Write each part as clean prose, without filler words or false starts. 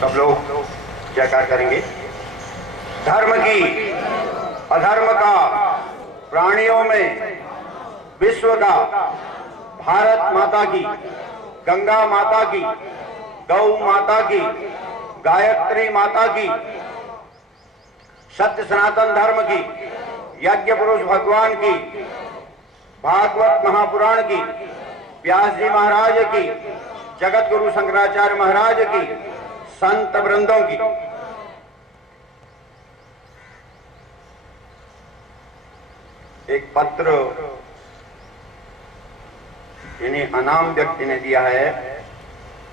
सब लोग जयकार करेंगे। धर्म की, अधर्म का, प्राणियों में, विश्व का, भारत माता की, गंगा माता की, गौ माता की, गायत्री माता की, सत्य सनातन धर्म की, यज्ञ पुरुष भगवान की, भागवत महापुराण की, व्यास जी महाराज की, जगत गुरु शंकराचार्य महाराज की, संत वृंदों की। एक पत्र इन्हीं अनाम व्यक्ति ने दिया है।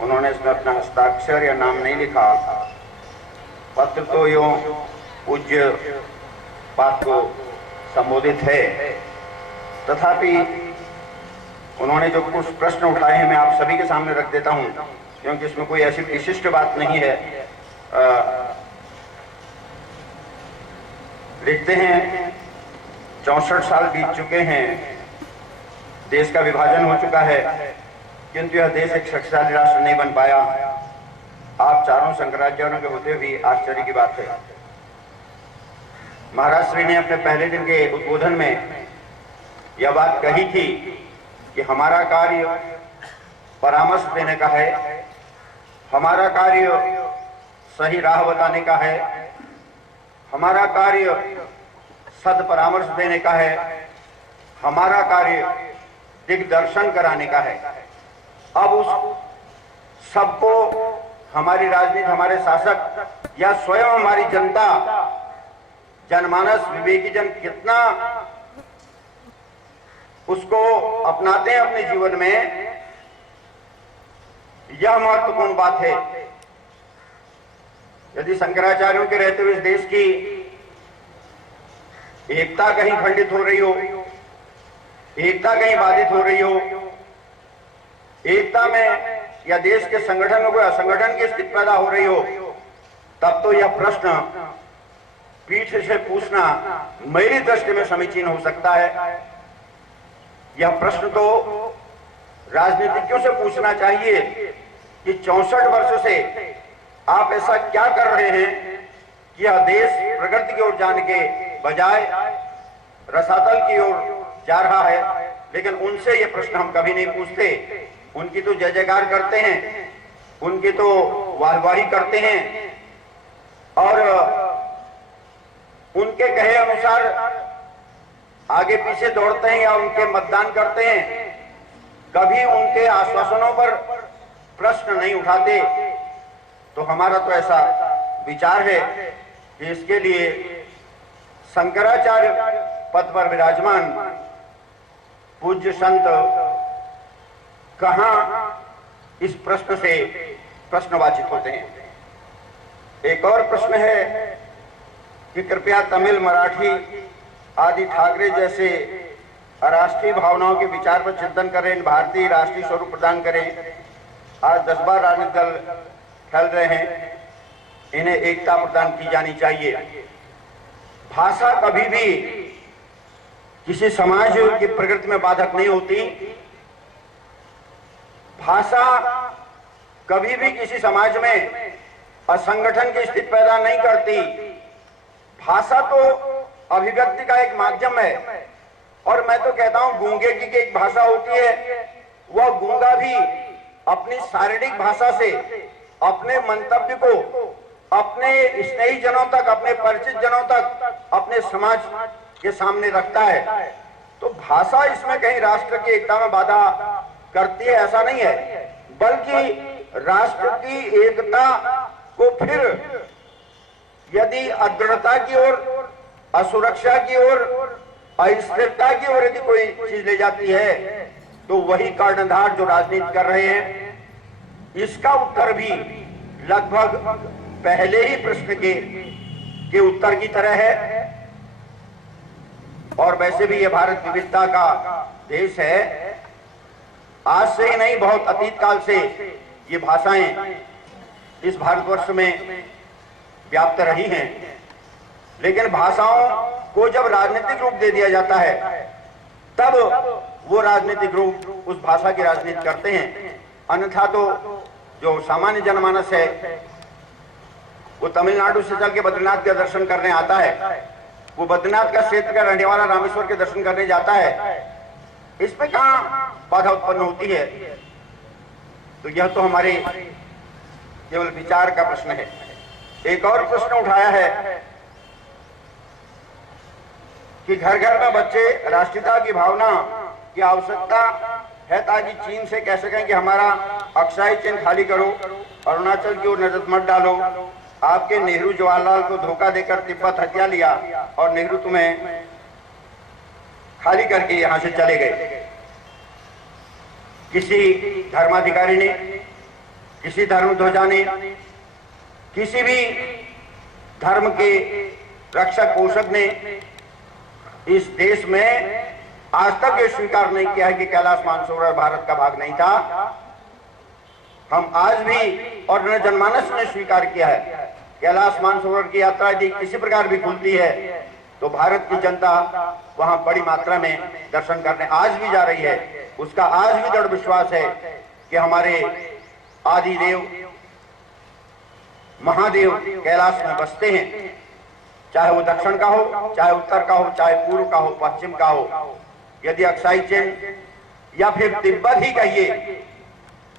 उन्होंने इसमें अपना हस्ताक्षर या नाम नहीं लिखा। पत्र तो यूं पूज्य बात को संबोधित है, तथापि उन्होंने जो कुछ प्रश्न उठाए हैं मैं आप सभी के सामने रख देता हूं, क्योंकि इसमें कोई ऐसी विशिष्ट बात नहीं है। लिखते हैं 64 साल बीत चुके हैं, देश का विभाजन हो चुका है, किंतु यह देश एक शक्तिशाली राष्ट्र नहीं बन पाया। आप चारों शंकराचार्यों के होते हुए आश्चर्य की बात है। महाराज श्री ने अपने पहले दिन के उद्बोधन में यह बात कही थी कि हमारा कार्य परामर्श देने का है, हमारा कार्य सही राह बताने का है, हमारा कार्य सद परामर्श देने का है, हमारा कार्य दिग्दर्शन कराने का है। अब उस सबको हमारी राजनीति, हमारे शासक या स्वयं हमारी जनता, जनमानस, विवेकी जन कितना उसको अपनाते हैं अपने जीवन में, यह महत्वपूर्ण बात है। यदि शंकराचार्यों के रहते हुए इस देश की एकता कहीं खंडित हो रही हो, एकता कहीं बाधित हो रही हो, एकता में या देश के संगठन में कोई असंगठन की स्थिति पैदा हो रही हो, तब तो यह प्रश्न पीठ से पूछना मेरी दृष्टि में समीचीन हो सकता है। यह प्रश्न तो राजनीतिज्ञों से पूछना चाहिए कि 64 वर्ष से आप ऐसा क्या कर रहे हैं कि यह देश प्रगति की ओर जाने के बजाय रसातल की ओर जा रहा है। लेकिन उनसे ये प्रश्न हम कभी नहीं पूछते। उनकी तो जय जयकार करते हैं, उनकी तो वाहवाही करते हैं और उनके कहे अनुसार आगे पीछे दौड़ते हैं या उनके मतदान करते हैं। कभी उनके आश्वासनों पर प्रश्न नहीं उठाते। तो हमारा तो ऐसा विचार है कि इसके लिए शंकराचार्य पद पर विराजमान पूज्य संत कहां इस प्रश्न से प्रश्नवाचित होते हैं। एक और प्रश्न है कि कृपया तमिल, मराठी आदि ठाकरे जैसे राष्ट्रीय भावनाओं के विचार पर चिंतन करें, भारतीय राष्ट्रीय स्वरूप प्रदान करें। आज 10 बार राजनीतिक दल फैल रहे हैं, इन्हें एकता प्रदान की जानी चाहिए। भाषा कभी भी किसी समाज की प्रकृति में बाधक नहीं होती। भाषा कभी भी किसी समाज में असंगठन की स्थिति पैदा नहीं करती। भाषा तो अभिव्यक्ति का एक माध्यम है और मैं तो कहता हूं गूंगे की एक भाषा होती है, वह गूंगा भी अपनी शारीरिक भाषा से अपने मंतव्य को अपने स्नेही जनों तक, अपने परिचित जनों तक, अपने समाज के सामने रखता है। तो भाषा इसमें कहीं राष्ट्र की एकता में बाधा करती है ऐसा नहीं है, बल्कि राष्ट्र की एकता को फिर यदि अदृढ़ता की ओर, असुरक्षा की ओर, अस्थिरता की ओर यदि कोई चीज ले जाती है तो वही कर्णधार जो राजनीति कर रहे हैं। इसका उत्तर भी लगभग पहले ही प्रश्न के उत्तर की तरह है। और वैसे भी यह भारत विविधता का देश है। आज से ही नहीं, बहुत अतीत काल से ये भाषाएं इस भारतवर्ष में व्याप्त रही हैं। लेकिन भाषाओं को जब राजनीतिक रूप दे दिया जाता है तब वो राजनीतिक रूप उस भाषा की राजनीति करते हैं। अन्यथा तो जो सामान्य जनमानस है वो तमिलनाडु से चल के बद्रीनाथ के दर्शन करने आता है, वो बद्रीनाथ का क्षेत्र का रहने वाला रामेश्वर के दर्शन करने जाता है, इस पे कहां बाधा उत्पन्न होती है? तो यह तो हमारे केवल विचार का प्रश्न है। एक और प्रश्न उठाया है कि घर घर में बच्चे राष्ट्रीयता की भावना की आवश्यकता है ताकि चीन से कह सकें कि हमारा अक्साई चेन खाली करो, अरुणाचल की ओर नजर मत डालो, आपके नेहरू जवाहरलाल को धोखा देकर तिब्बत हत्या लिया और नेहरू तुम्हें खाली करके यहां से चले गए। किसी धर्माधिकारी ने, किसी धर्मध्वजा ने, किसी भी धर्म के रक्षक पोषक ने इस देश में आज तक ये स्वीकार नहीं किया है कि कैलाश मानसरोवर भारत का भाग नहीं था। हम आज भी और जनमानस ने स्वीकार किया है, कैलाश मानसरोवर की यात्रा यदि किसी प्रकार भी खुलती है तो भारत की जनता वहां बड़ी मात्रा में दर्शन करने आज भी जा रही है। उसका आज भी दृढ़ विश्वास है कि हमारे आदि देव महादेव कैलाश में बसते हैं, चाहे वो दक्षिण का हो, चाहे उत्तर का हो, चाहे पूर्व का हो, पश्चिम का हो। यदि अक्साई चेन या फिर तिब्बत ही कहिए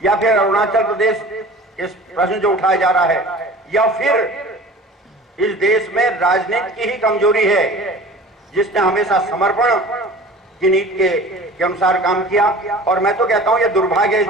या फिर अरुणाचल प्रदेश, इस प्रश्न जो उठाया जा रहा है, या फिर इस देश में राजनीति की ही कमजोरी है जिसने हमेशा समर्पण की नीति के अनुसार काम किया। और मैं तो कहता हूं यह दुर्भाग्य